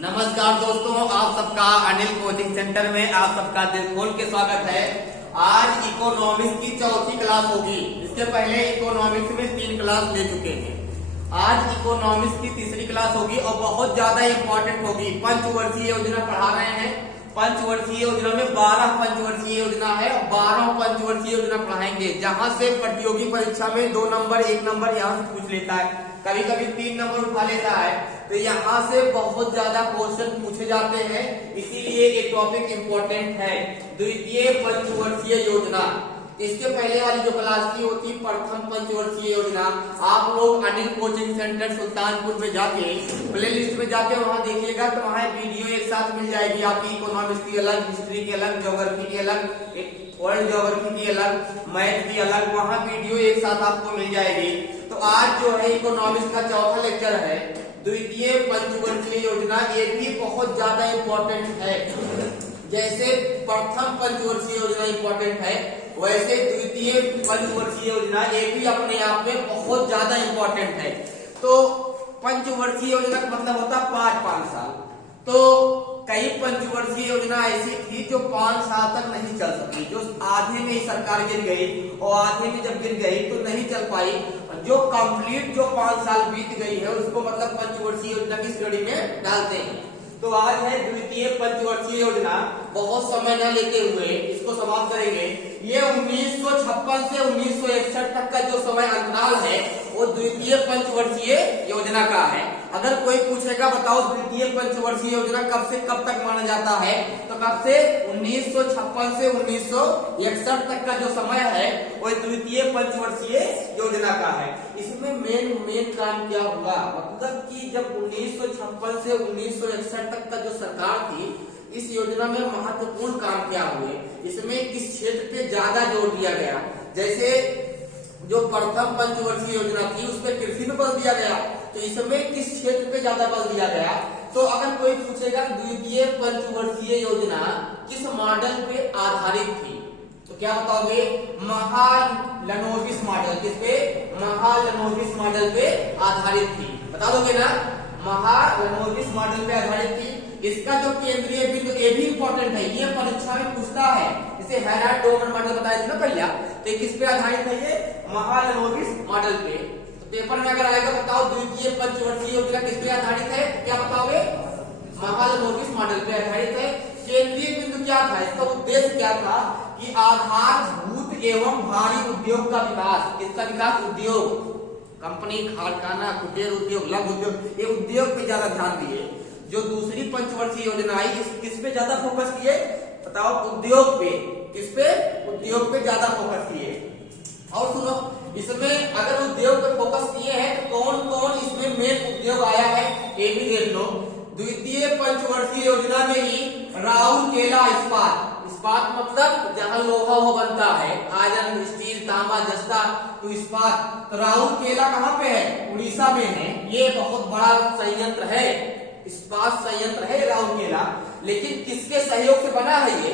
नमस्कार दोस्तों, आप सबका अनिल कोचिंग सेंटर में आप सबका दिल खोल के स्वागत है। आज इकोनॉमिक्स की चौथी क्लास होगी। इसके पहले इकोनॉमिक्स में 3 क्लास ले चुके हैं। आज इकोनॉमिक्स की तीसरी क्लास होगी और बहुत ज्यादा इंपॉर्टेंट होगी। पंचवर्षीय योजना पढ़ा रहे हैं। पंचवर्षीय योजना में 12 पंचवर्षीय योजना है और 12 पंचवर्षीय योजना पढ़ाएंगे, जहां से प्रतियोगी परीक्षा में 2 नंबर 1 नंबर यहाँ से पूछ लेता है, कभी कभी 3 नंबर उठा लेता है। तो यहाँ से बहुत ज्यादा क्वेश्चन पूछे जाते हैं, इसीलिए ये टॉपिक इम्पोर्टेंट है। द्वितीय पंचवर्षीय योजना, इसके पहले वाली जो क्लास थी वो थी प्रथम पंचवर्षीय योजना। आप लोग अनिल कोचिंग सेंटर सुल्तानपुर में जाके प्ले लिस्ट में जाके वहां देखिएगा तो वहां वीडियो एक साथ मिल जाएगी आपकी। इकोनॉमिक्स की अलग, हिस्ट्री की अलग, ज्योग्राफी की अलग, वर्ल्ड ज्योग्राफी की अलग, मैथ की अलग, वहां वीडियो एक साथ आपको मिल जाएगी। तो आज जो है इकोनॉमिक्स का चौथा लेक्चर है, द्वितीय पंचवर्षीय योजना। ये भी बहुत ज्यादा इम्पोर्टेंट है। जैसे प्रथम पंचवर्षीय योजना इम्पोर्टेंट है, वैसे द्वितीय पंचवर्षीय योजना ये भी अपने आप में बहुत ज्यादा इम्पोर्टेंट है। तो पंचवर्षीय योजना का मतलब होता है 5 साल। तो कई पंचवर्षीय योजना ऐसी थी जो 5 साल तक नहीं चल सकी, जो आधे में ही सरकार गिर गई और आधे में जब गिर गई तो नहीं चल पाई। जो कंप्लीट जो 5 साल बीत गई है उसको मतलब पंचवर्षीय योजना की श्रेणी में डालते हैं। तो आज है द्वितीय पंचवर्षीय योजना। बहुत समय न लेते हुए इसको समाप्त करेंगे। ये 1956 से 1961 तक का जो समय अंतराल है वो द्वितीय पंचवर्षीय योजना का है। अगर कोई पूछेगा बताओ द्वितीय पंचवर्षीय योजना कब से कब तक माना जाता है, तो कब से 1956 से 1961 तक का जो समय है वो द्वितीय पंचवर्षीय योजना का है। इसमें मेन काम क्या हुआ, मतलब कि जब 1956 से 1961 तक का जो सरकार थी, इस योजना में महत्वपूर्ण काम क्या हुए, इसमें किस क्षेत्र पे ज्यादा जोर दिया गया। जैसे जो प्रथम पंचवर्षीय योजना थी उस पर कृषि में बल दिया गया, तो इसमें किस क्षेत्र पे ज्यादा बल दिया गया। तो अगर कोई पूछेगा द्वितीय पंचवर्षीय योजना किस मॉडल पे आधारित थी, तो क्या बताओगे, महालनोबिस मॉडल। किस पे? महालनोबिस मॉडल पे आधारित थी। बता दोगे ना, महालनोबिस मॉडल पे आधारित थी। इसका जो केंद्रीय बिंदु ये भी इंपॉर्टेंट है, ये परीक्षा में पूछता है। इसे हेराल्ड-डोमन मॉडल बताया था ना पहले, तो किस पे आधारित है, ये महालनोबिस मॉडल पे। तो पेपर में अगर आएगा बताओ द्वितीय पंचवर्षीय योजना किस पे आधारित है, क्या बताओगे, महालनोबिस मॉडल पे आधारित है। केंद्रीय बिंदु क्या था, इसका उद्देश्य क्या था कि आधारभूत एवं भारी उद्योग का विकास। किसका विकास? उद्योग, कंपनी, कारखाना, कुटीर उद्योग, लघु उद्योग, ये उद्योग पे ज्यादा ध्यान दिए। जो दूसरी पंचवर्षीय योजना आई किस पे ज्यादा फोकस किए, बताओ, उद्योग पे। किस पे? उद्योग पे ज्यादा फोकस किए। और सुनो, इसमें अगर उद्योग पे फोकस किए हैं तो कौन कौन इसमें मेन उद्योग आया है ये भी देख लो। द्वितीय पंचवर्षीय योजना में ही राउरकेला इस्पात, इस्पात मतलब जहां लोहा वो बनता है, आयरन, स्टील, तांबा, जस्ता, तो इस्पात। तो राउरकेला कहाँ पे है? उड़ीसा में है। ये बहुत बड़ा संयंत्र है, इस्पात संयंत्र है राउरकेला। लेकिन किसके सहयोग से बना है ये,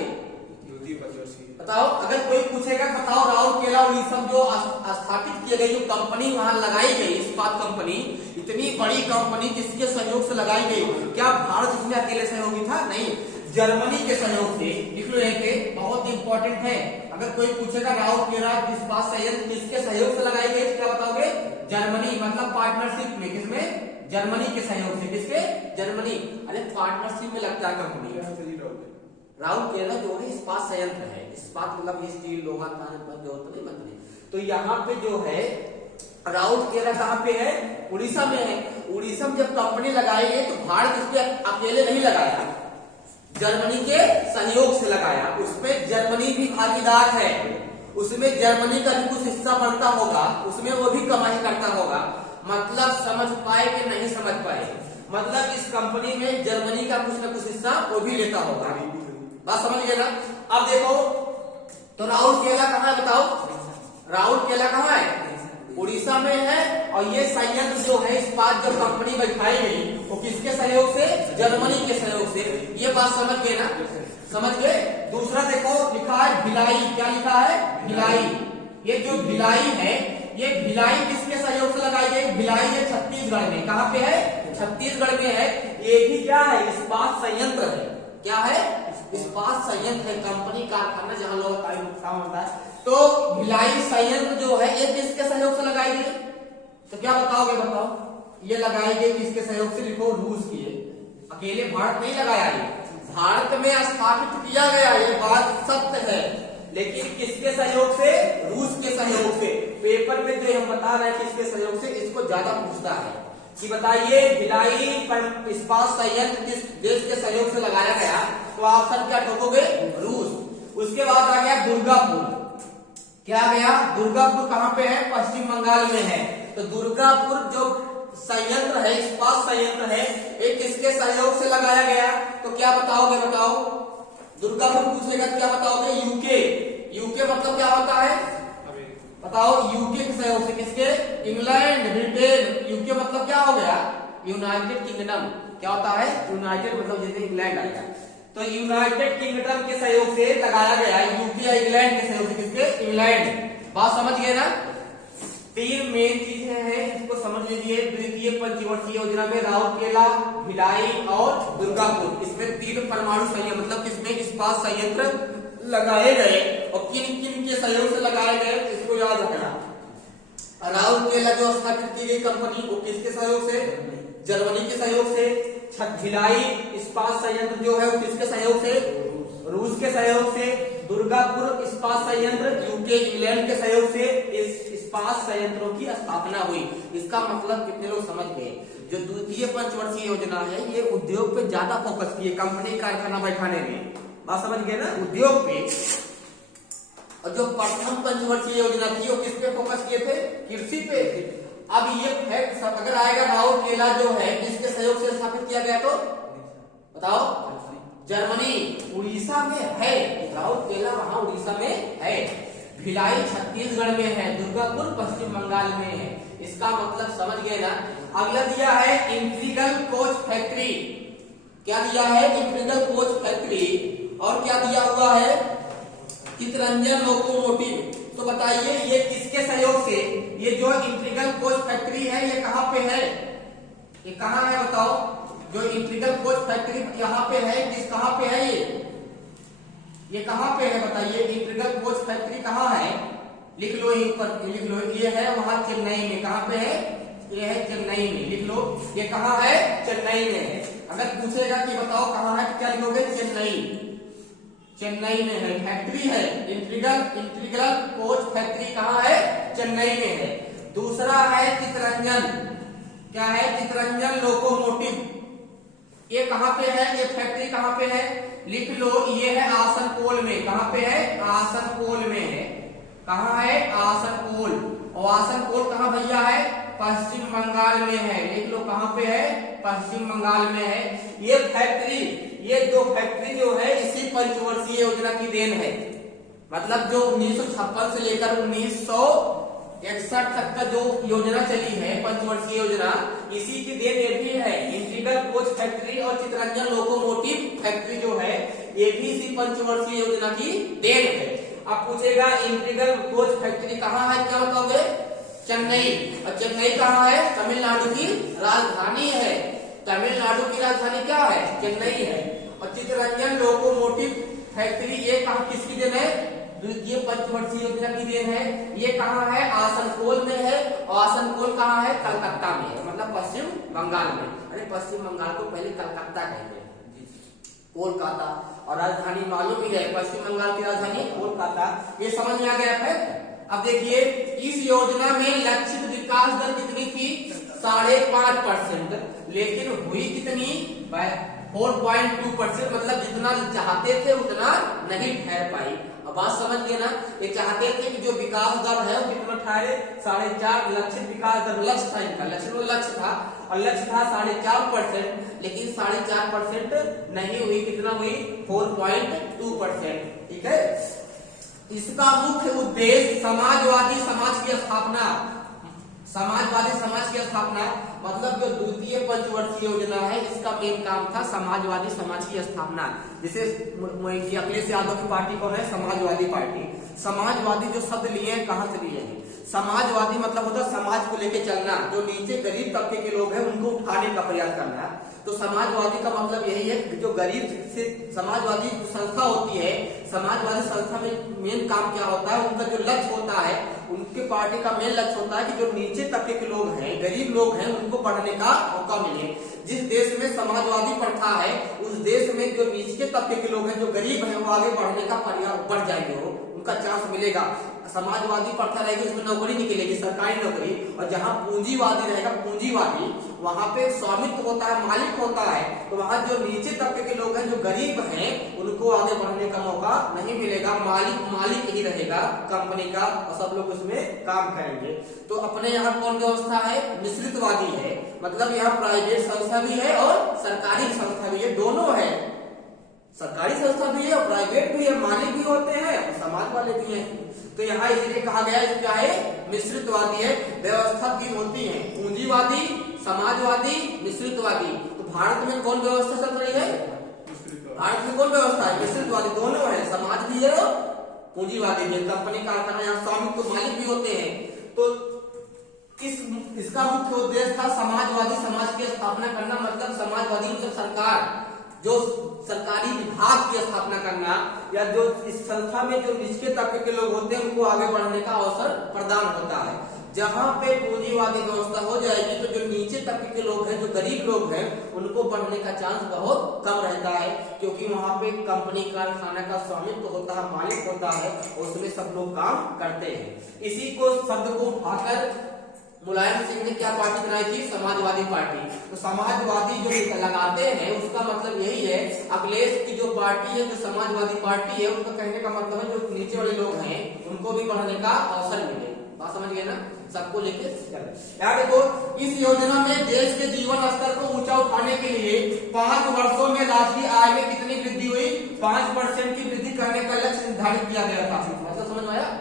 बताओ। अगर कोई पूछेगा बताओ राउरकेला और ये सब जो स्थापित किए गए, जो कंपनी वहां लगाई गई, इस्पात कंपनी, इतनी बड़ी कंपनी जिसके सहयोग से लगाई गई, क्या भारत इसमें अकेले सहयोगी था? नहीं, जर्मनी के सहयोग से। लिख लो यहाँ पे, बहुत इंपॉर्टेंट है। अगर कोई पूछेगा राउरकेला इस्पात संयंत्र किसके सहयोग से लगाई गई, क्या बताओगे, जर्मनी, मतलब पार्टनरशिप में। किसमें? जर्मनी के सहयोग से। किसके? जर्मनी। अरे पार्टनरशिप में लगता है कंपनी। राउरकेला जो है इस्पात संयंत्र है, इस्पात मतलब स्टील, लोहा, जो होता है मंत्री। तो यहाँ पे जो है राउरकेला कहाँ पे है? उड़ीसा में है। उड़ीसा में जब कंपनी लगाई है तो भारत इस पे अकेले नहीं लगाया, जर्मनी के सहयोग से लगाया। उसमें जर्मनी भी भागीदार है, उसमें जर्मनी का भी कुछ हिस्सा बनता होगा, उसमें वो भी कमाई करता होगा। मतलब समझ पाए कि नहीं समझ पाए, मतलब इस कंपनी में जर्मनी का कुछ न कुछ हिस्सा वो भी लेता होगा। बात समझ गए ना। अब देखो, तो राउरकेला कहाँ है बताओ, राउरकेला कहाँ है? उड़ीसा में है। और ये संयंत्र जो है इस्पात जो कंपनी बैठाई गई वो किसके सहयोग से? जर्मनी के सहयोग से। ये बात समझ गए ना, समझ गए। दूसरा देखो लिखा है भिलाई, क्या लिखा है? भिलाई। ये जो भिलाई है ये भिलाई किसके सहयोग से लगाई गई? भिलाई है छत्तीसगढ़ में। कहाँ पे है? छत्तीसगढ़ में है। ये भी क्या है? इस्पात संयंत्र है। क्या है? इस्पात संयंत्र है, कंपनी कारखाना जहां लोगों का नुकसान होता है। तो भिलाई संयंत्र जो है ये किसके सहयोग से लगाई गई? तो क्या बताओगे? बताओ। ये लगाई गई किसके सहयोग से? लिखो रूस की। अकेले भारत नहीं लगाया, ये भारत में स्थापित किया गया, ये बात सत्य है, लेकिन किसके सहयोग से? रूस के सहयोग से। पेपर में जो हम बता रहे हैं किसके सहयोग से, इसको ज्यादा पूछता है कि बताइए भिलाई इस्पात संयंत्र किस देश के सहयोग से लगाया गया? तो ऑप्शन क्या ठोकोगे? रूस। उसके बाद आ गया दुर्गापुर। क्या गया? दुर्गापुर कहाँ पे है? पश्चिम बंगाल में है। तो दुर्गापुर जो संयंत्र है, इस्पात संयंत्र है, ये किसके सहयोग से लगाया गया? तो क्या बताओगे? बताओ। दुर्गापुर पूछेगा क्या बताओगे? यूके। यूके मतलब क्या होता है? बताओ। यूके के सहयोग से। किसके? England, Britain. यूके मतलब क्या हो गया? United kingdom. क्या होता है? यूनाइटेड मतलब जैसे इंग्लैंड आएगा, तो यूनाइटेड किंगडम के सहयोग से लगाया गया। यूके या इंग्लैंड के सहयोग से। किसके? इंग्लैंड। बात समझ गए ना? तीन मेन चीजें हैं, इसको समझ लीजिए। द्वितीय पंचवर्षीय योजना में राउरकेला, भिलाई और दुर्गापुर, इसमें 3 परमाणु संयंत्र मतलब किसमें? इस्पात संयंत्र लगाए गए। और किन किन के सहयोग से लगाए गए इसको याद रखना। राउरकेला जो स्थापित की गई कंपनी, वो किसके सहयोग से? जर्मनी के सहयोग से। भिलाई इस्पात संयंत्र जो है वो किसके सहयोग से? रूस के सहयोग से। दुर्गापुर इस्पात संयंत्र यूके इंग्लैंड के सहयोग से इस इस्पात संयंत्रों की स्थापना हुई। इसका मतलब कितने लोग समझ गए? जो द्वितीय पंचवर्षीय योजना है ये उद्योग पे ज्यादा फोकस किए, कंपनी कारखाना बैठाने में। बात समझ गए ना? उद्योग पे। और जो प्रथम पंचवर्षीय योजना थी वो किस पे फोकस किए थे? कृषि पे। अब ये फैक्ट अगर आएगा राउरकेला जो है किसके सहयोग से स्थापित किया गया? तो बताओ। जर्मनी, उड़ीसा में है। राउरकेला वहां उड़ीसा में है। भिलाई छत्तीसगढ़ में है। दुर्गापुर पश्चिम बंगाल में है। इसका मतलब समझ गए ना? अगला दिया है इंटीग्रल कोच फैक्ट्री। क्या दिया है? Integral coach factory. और क्या दिया हुआ है? चितरंजन लोकोमोटिव। तो बताइए ये किसके सहयोग से? ये जो इंटीग्रल कोच फैक्ट्री है ये कहाँ पे है? ये कहाँ है बताओ? जो इंटीग्रल कोच फैक्ट्री यहाँ पे है, किस कहाँ पे है ये कहाँ पे है बताइए? इंटीग्रल कोच फैक्ट्री कहाँ है? लिख लो, यहीं पर लिख लो। ये है वहां चेन्नई में। कहाँ पे है? ये है चेन्नई में। लिख लो ये कहाँ है? चेन्नई में है। अगर पूछेगा कि बताओ कहाँ है, क्या लिखोगे? चेन्नई। चेन्नई में है, फैक्ट्री है। इंटीग्रल कोच फैक्ट्री कहाँ है? चेन्नई में है। दूसरा है चितरंजन। क्या है? चितरंजन लोकोमोटिव। ये कहाँ पे है? ये फैक्ट्री कहाँ पे है? लिख लो, ये है आसनसोल में। कहाँ पे है? आसनसोल में है। कहाँ है? आसनसोल। और आसनसोल कहाँ भैया है? पश्चिम बंगाल में है। लिख लो कहाँ पे है? पश्चिम बंगाल में है। ये फैक्ट्री, ये दो फैक्ट्री जो है इसी पंचवर्षीय योजना की देन है। मतलब जो 1956 से लेकर 1961 तक का जो योजना चली है पंचवर्षीय योजना, इसी की देन ये भी है। इंटीग्रल कोच फैक्ट्री और चितरंजन लोकोमोटिव फैक्ट्री जो है ये भी इसी पंचवर्षीय योजना की देन है। अब पूछेगा इंटीग्रल कोच फैक्ट्री कहाँ है? क्या बताओगे? चेन्नई। और चेन्नई कहाँ है? तमिलनाडु की राजधानी है। तमिलनाडु की राजधानी क्या है? चेन्नई है। और चितरंजन लोकोमोटिव फैक्ट्री ये कहाँ किसकी देन है? द्वितीय पंचवर्षीय योजना की देन है। ये कहाँ है? आसनसोल में है। और आसनसोल कहाँ है? कलकत्ता में है, मतलब पश्चिम बंगाल में। अरे पश्चिम बंगाल को पहले कलकत्ता कहते हैं, कोलकाता। और राजधानी मालूम ही है, पश्चिम बंगाल की राजधानी कोलकाता। ये समझ में आ गया है? अब देखिए इस योजना में लक्षित विकास दर कितनी थी? 5.5%। लेकिन हुई कितनी? 4.2%। मतलब जितना चाहते थे उतना नहीं ठहर पाई। अब बात समझ गए ना? ये चाहते थे कि जो विकास दर है वो कितना ठहरे? 4.5। लक्षित विकास दर लक्ष्य था इनका, लक्ष्य था, और लक्ष्य था 4.5%। लेकिन 4.5% नहीं हुई। कितना हुई? 4.2%। ठीक है। इसका मुख्य उद्देश्य समाजवादी समाज की स्थापना। समाजवादी समाज की स्थापना मतलब जो द्वितीय पंचवर्षीय योजना है इसका मेन काम था समाजवादी समाज की स्थापना। जिसे अखिलेश यादव की पार्टी कौन है? समाजवादी पार्टी। समाजवादी जो शब्द लिए हैं कहां से लिए हैं? समाजवादी मतलब होता है समाज को लेके चलना, जो नीचे गरीब तबके के लोग हैं उनको उठाने का प्रयास करना। तो समाजवादी का मतलब यही है कि जो गरीब से समाजवादी संस्था होती है, समाजवादी संस्था में मेन काम क्या होता है, उनका जो लक्ष्य होता है, उनके पार्टी का मेन लक्ष्य होता है कि जो नीचे तबके के लोग हैं, गरीब लोग हैं, उनको पढ़ने का मौका मिले। जिस देश में समाजवादी प्रथा है उस देश में जो नीचे तबके के लोग हैं, जो गरीब हैं, वो आगे बढ़ने का बढ़ जाएंगे, वो उनका चांस मिलेगा। समाजवादी प्रथा रहेगी उसमें नौकरी निकलेगी, सरकारी नौकरी। और जहां पूंजीवादी रहेगा, पूंजीवादी, वहां पे स्वामित्व होता है, मालिक होता है, तो वहां जो नीचे तबके के लोग हैं, जो गरीब हैं, उनको आगे बढ़ने का मौका नहीं मिलेगा। मालिक ही रहेगा कंपनी का और सब लोग उसमें काम करेंगे। तो अपने यहाँ कौन व्यवस्था है, मिश्रितवादी है, मतलब यहाँ प्राइवेट संस्था भी है और सरकारी संस्था भी है, दोनों है। सरकारी संस्था भी है और प्राइवेट भी है, मालिक भी होते हैं और समाज वाले भी हैं। तो यहाँ इसलिए कहा गया है क्या है, मिश्रितवादी है। व्यवस्था तीन होती है, पूंजीवादी, समाजवादी, मिश्रितवादी। तो भारत में कौन व्यवस्था चल रही है, भारत में कौन व्यवस्था है, मिश्रितवादी, दोनों है, समाज भी है और पूंजीवादी भी है। कंपनी कारखाना यहाँ स्वामित्व मालिक भी होते हैं। तो इसका मुख्य उद्देश्य था समाजवादी समाज की स्थापना करना, मतलब समाजवादी मतलब सरकार, जो सरकारी विभाग की स्थापना करना, या जो इस संस्था में जो निचले तबके के लोग होते हैं उनको आगे बढ़ने का अवसर प्रदान होता है। जहां पे पूंजीवादी व्यवस्था हो जाएगी तो जो नीचे तबके के लोग हैं, जो गरीब लोग हैं, उनको बढ़ने का चांस बहुत कम रहता है, क्योंकि वहां पे कंपनी कारखाना का स्वामित्व होता है, मालिक होता है, उसमें सब लोग काम करते हैं। इसी को शब्द को उठाकर मुलायम सिंह ने क्या पार्टी बनाई थी, समाजवादी पार्टी। तो समाजवादी जो लगाते हैं उसका मतलब यही है, अखिलेश की जो पार्टी है, जो समाजवादी पार्टी है, उनका कहने का मतलब है जो नीचे वाले लोग हैं उनको भी बढ़ने का अवसर मिले। बात समझ गए ना, सबको लेके यार देखो, इस योजना में देश के जीवन स्तर को ऊंचा उठाने के लिए 5 वर्षों में राष्ट्रीय आय में कितनी वृद्धि हुई, 5% की वृद्धि करने का लक्ष्य निर्धारित किया गया था। ऐसा समझ में आया।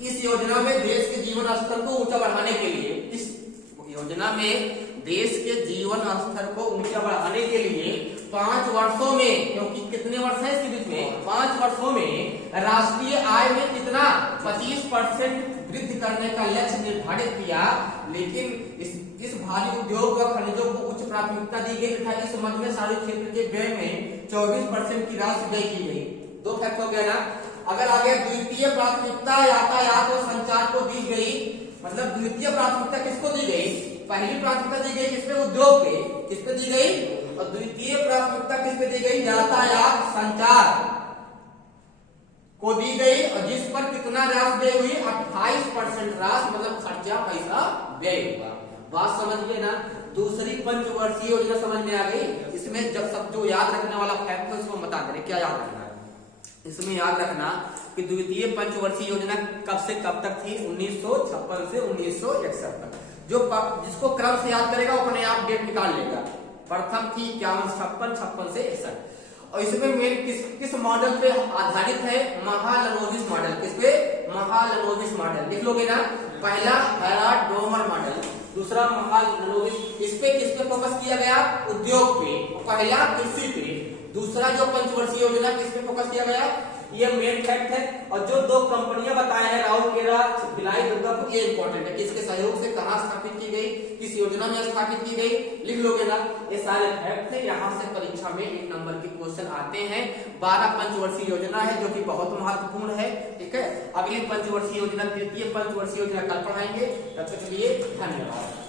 इस योजना में देश के जीवन स्तर को ऊंचा बढ़ाने के लिए, इस योजना में देश के जीवन स्तर को ऊंचा बढ़ाने के लिए 5 वर्षों में, क्योंकि कितने वर्ष है इसके बीच में, 5 वर्षों में राष्ट्रीय आय में कितना 25% वृद्धि करने का लक्ष्य निर्धारित किया। लेकिन इस भारी उद्योग व खनिजों को उच्च प्राथमिकता दी गई तथा इस मद में सार्वजनिक क्षेत्र के व्यय में 24% की राशि व्यय की गई। 2 फैक्ट हो गया ना। अगर आगे द्वितीय प्राथमिकता यातायात और संचार को दी गई, मतलब द्वितीय प्राथमिकता किसको दी गई, पहली प्राथमिकता दी गई किसपे, उद्योग पे, किसपे दी गई, और द्वितीय प्राथमिकता किसपे दी गई, यातायात संचार को दी गई, और जिस पर कितना राशि व्यय हुई, 28% राशि, मतलब खर्चा पैसा व्यय हुआ। बात समझ गए ना। दूसरी पंचवर्षीय योजना समझ में आ गई। इसमें जब सब जो याद रखने वाला फैक्ट है उसको बता दे, क्या याद रखना है इसमें, याद रखना कि द्वितीय पंचवर्षीय योजना कब से कब तक थी, 1956 से 1961 तक। जो जिसको क्रम से याद करेगा वो अपने आप डेट निकाल लेगा। प्रथम थी 51, 56 से 61। और इसमें मेन किस मॉडल पे आधारित है, महालनोबिस मॉडल। किस पे, महालनोबिस मॉडल। लिख लोगे ना, पहला हेराल्ड-डोमर मॉडल, दूसरा महालनोबिस। इस पे किस पे फोकस किया गया, उद्योग पे, पहला कृषि पे। दूसरा जो पंचवर्षीय योजना किस पे फोकस किया गया, ये मेन फैक्ट है। और जो 2 कंपनियां बताए हैं, राउरकेला, भिलाई, दुर्गापुर, ये इंपॉर्टेंट है। किसके सहयोग से कहां स्थापित की गई, किस योजना में स्थापित की गई, लिख लोगे ना। ये सारे फैक्ट है, यहाँ से परीक्षा में 1 नंबर के क्वेश्चन आते हैं। 12 पंचवर्षीय योजना है जो कि बहुत महत्वपूर्ण है। ठीक है, अगली पंचवर्षीय योजना, तृतीय पंचवर्षीय योजना कल पढ़ाएंगे। तब तक के लिए धन्यवाद।